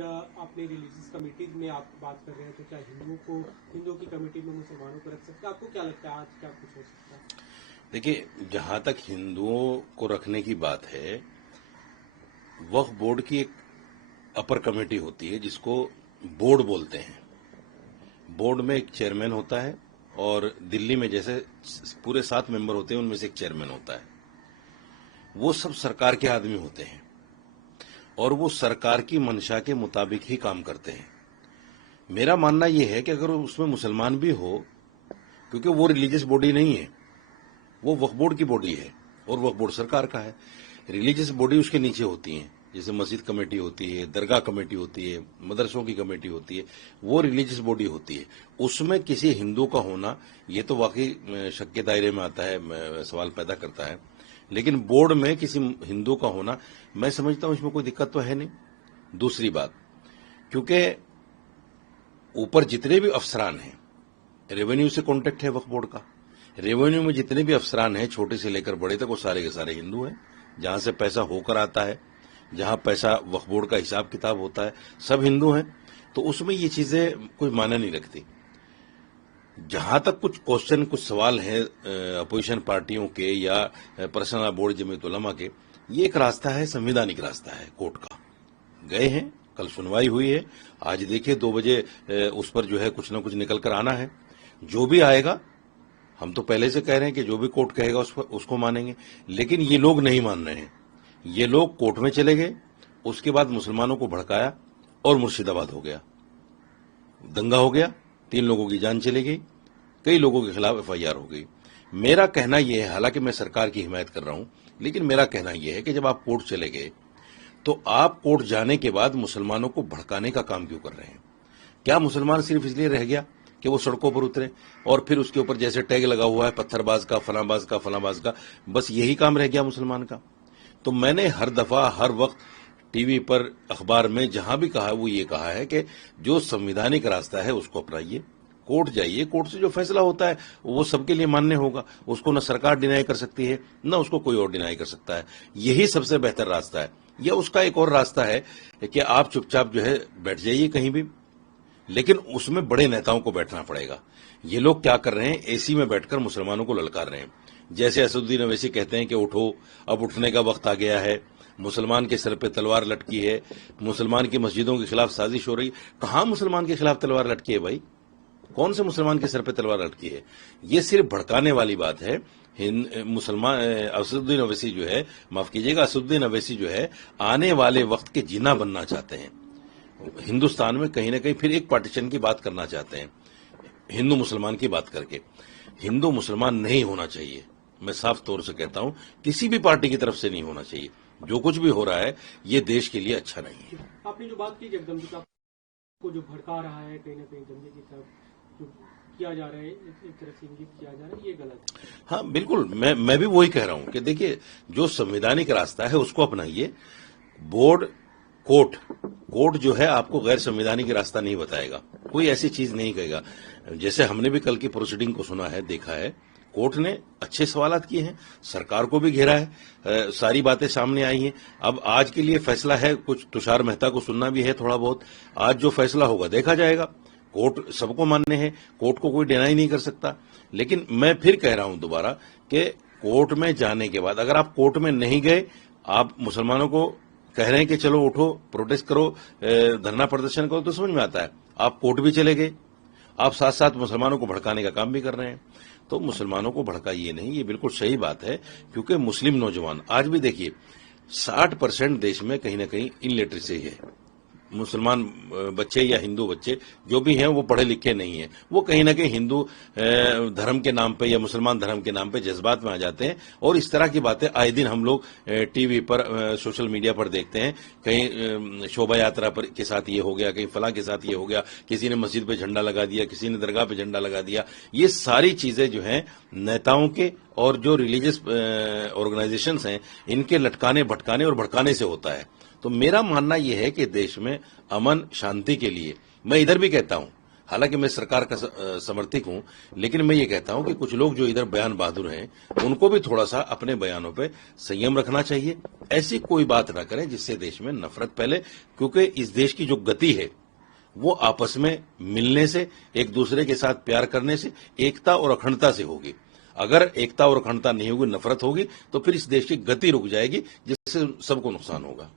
अपनी religious committees में आप बात कर रहे हैं, तो क्या हिंदुओं की कमेटी में मुसलमानों को रख सकते हैं? आपको क्या लगता है आज क्या कुछ हो सकता है? देखिए, जहां तक हिंदुओं को रखने की बात है, वक्फ बोर्ड की एक अपर कमेटी होती है जिसको बोर्ड बोलते हैं। बोर्ड में एक चेयरमैन होता है और दिल्ली में जैसे पूरे 7 मेंबर होते हैं, उनमें से एक चेयरमैन होता है। वो सब सरकार के आदमी होते हैं और वो सरकार की मंशा के मुताबिक ही काम करते हैं। मेरा मानना यह है कि अगर उसमें मुसलमान भी हो, क्योंकि वो रिलीजियस बॉडी नहीं है, वो वक्फ बोर्ड की बॉडी है और वक्फ बोर्ड सरकार का है। रिलीजियस बॉडी उसके नीचे होती है, जैसे मस्जिद कमेटी होती है, दरगाह कमेटी होती है, मदरसों की कमेटी होती है, वो रिलीजियस बॉडी होती है। उसमें किसी हिंदू का होना ये तो वाकई शक के दायरे में आता है, सवाल पैदा करता है। लेकिन बोर्ड में किसी हिंदू का होना, मैं समझता हूं इसमें कोई दिक्कत तो है नहीं। दूसरी बात, क्योंकि ऊपर जितने भी अफसरान हैं, रेवेन्यू से कॉन्टेक्ट है वक्फ बोर्ड का, रेवेन्यू में जितने भी अफसरान हैं, छोटे से लेकर बड़े तक, वो सारे के सारे हिंदू हैं। जहां से पैसा होकर आता है, जहां पैसा वक्फ बोर्ड का हिसाब किताब होता है, सब हिंदू हैं। तो उसमें ये चीजें कोई मायने नहीं रखती। जहां तक कुछ क्वेश्चन, कुछ सवाल हैं अपोजिशन पार्टियों के या पर्सनल बोर्ड जमीयत उलमा के, ये एक रास्ता है, संवैधानिक रास्ता है कोर्ट का। गए हैं, कल सुनवाई हुई है, आज देखिए 2 बजे उस पर जो है कुछ ना कुछ निकल कर आना है। जो भी आएगा, हम तो पहले से कह रहे हैं कि जो भी कोर्ट कहेगा उसको मानेंगे। लेकिन ये लोग नहीं मान रहे हैं। ये लोग कोर्ट में चले गए, उसके बाद मुसलमानों को भड़काया और मुर्शिदाबाद हो गया, दंगा हो गया, 3 लोगों की जान चली गई, कई लोगों के खिलाफ FIR हो गई। मेरा कहना यह है, हालांकि मैं सरकार की हिमायत कर रहा हूं, लेकिन मेरा कहना यह है कि जब आप कोर्ट चले गए तो आप कोर्ट जाने के बाद मुसलमानों को भड़काने का काम क्यों कर रहे हैं? क्या मुसलमान सिर्फ इसलिए रह गया कि वो सड़कों पर उतरे और फिर उसके ऊपर जैसे टैग लगा हुआ है पत्थरबाज का, फलाबाज का, फलाबाज का, बस यही काम रह गया मुसलमान का? तो मैंने हर दफा, हर वक्त टीवी पर, अखबार में जहां भी कहा, वो ये कहा है कि जो संवैधानिक रास्ता है उसको अपनाइए, कोर्ट जाइए, कोर्ट से जो फैसला होता है वो सबके लिए मान्य होगा। उसको न सरकार डिनाई कर सकती है, न उसको कोई और डिनाई कर सकता है। यही सबसे बेहतर रास्ता है। या उसका एक और रास्ता है कि आप चुपचाप जो है बैठ जाइए कहीं भी, लेकिन उसमें बड़े नेताओं को बैठना पड़ेगा। ये लोग क्या कर रहे हैं, एसी में बैठकर मुसलमानों को ललकार रहे हैं। जैसे असदुद्दीन अवैसी कहते हैं कि उठो, अब उठने का वक्त आ गया है, मुसलमान के सर पे तलवार लटकी है, मुसलमान की मस्जिदों के खिलाफ साजिश हो रही। कहां मुसलमान के खिलाफ तलवार लटकी है भाई? कौन से मुसलमान के सर पे तलवार लटकी है? ये सिर्फ भड़काने वाली बात है। मुसलमान असदुद्दीन अवैसी जो है, माफ कीजिएगा, असदुद्दीन अवैसी जो है, आने वाले वक्त के जिन्ना बनना चाहते हैं। हिंदुस्तान में कहीं ना कहीं फिर एक पार्टीशन की बात करना चाहते हैं, हिंदू मुसलमान की बात करके। हिंदू मुसलमान नहीं होना चाहिए, मैं साफ तौर से कहता हूं, किसी भी पार्टी की तरफ से नहीं होना चाहिए। जो कुछ भी हो रहा है ये देश के लिए अच्छा नहीं है। आपने जो बात की जगदम्बी का को जो भड़का रहा है, कहीं ना कहीं दंगे की तरफ जो किया जा रहा है, एक तरफ से इंगित किया जा रहा है, ये गलत है। हाँ बिल्कुल, मैं भी वही कह रहा हूं कि देखिए, जो संवैधानिक रास्ता है उसको अपनाइए। बोर्ड, कोर्ट जो है आपको गैर संवैधानिक रास्ता नहीं बताएगा, कोई ऐसी चीज नहीं कहेगा। जैसे हमने भी कल की प्रोसीडिंग को सुना है, देखा है, कोर्ट ने अच्छे सवालात किए हैं, सरकार को भी घेरा है, सारी बातें सामने आई हैं। अब आज के लिए फैसला है, कुछ तुषार मेहता को सुनना भी है थोड़ा बहुत। आज जो फैसला होगा देखा जाएगा। कोर्ट सबको मान्य है, कोर्ट को कोई डिनाई नहीं कर सकता। लेकिन मैं फिर कह रहा हूं दोबारा कि कोर्ट में जाने के बाद, अगर आप कोर्ट में नहीं गए, आप मुसलमानों को कह रहे हैं कि चलो उठो, प्रोटेस्ट करो, धरना प्रदर्शन करो, तो समझ में आता है। आप कोर्ट भी चले गए, आप साथ साथ मुसलमानों को भड़काने का काम भी कर रहे हैं। तो मुसलमानों को भड़काइए नहीं, ये बिल्कुल सही बात है। क्योंकि मुस्लिम नौजवान आज भी देखिए 60% देश में कहीं ना कहीं इलिटरेसी है। मुसलमान बच्चे या हिंदू बच्चे जो भी हैं वो पढ़े लिखे नहीं हैं। वो कहीं ना कहीं हिंदू धर्म के नाम पे या मुसलमान धर्म के नाम पे जज्बात में आ जाते हैं। और इस तरह की बातें आए दिन हम लोग टीवी पर, सोशल मीडिया पर देखते हैं। कहीं शोभा यात्रा पर के साथ ये हो गया, कहीं फलां के साथ ये हो गया, किसी ने मस्जिद पे झंडा लगा दिया, किसी ने दरगाह पे झंडा लगा दिया। ये सारी चीजें जो हैं नेताओं के और जो रिलीजियस ऑर्गेनाइजेशंस हैं, इनके लटकाने, भटकाने और भड़काने से होता है। तो मेरा मानना यह है कि देश में अमन शांति के लिए, मैं इधर भी कहता हूं, حالانکہ میں سرکار کا سمرتھک ہوں، لیکن میں یہ کہتا ہوں کہ کچھ لوگ جو ادھر بیان بہادر ہیں ان کو بھی تھوڑا سا اپنے بیانوں پہ سنیم رکھنا چاہیے. ایسی کوئی بات نہ کریں جس سے دیش میں نفرت پھیلے، کیونکہ اس دیش کی جو گتی ہے وہ آپس میں ملنے سے، ایک دوسرے کے ساتھ پیار کرنے سے، ایکتا اور اکھنڈتا سے ہوگی. اگر ایکتا اور اکھنڈتا نہیں ہوگی، نفرت ہوگی، تو پھر اس دیش کی گتی رک جائے گی، جس سے سب کو نقصان ہوگا.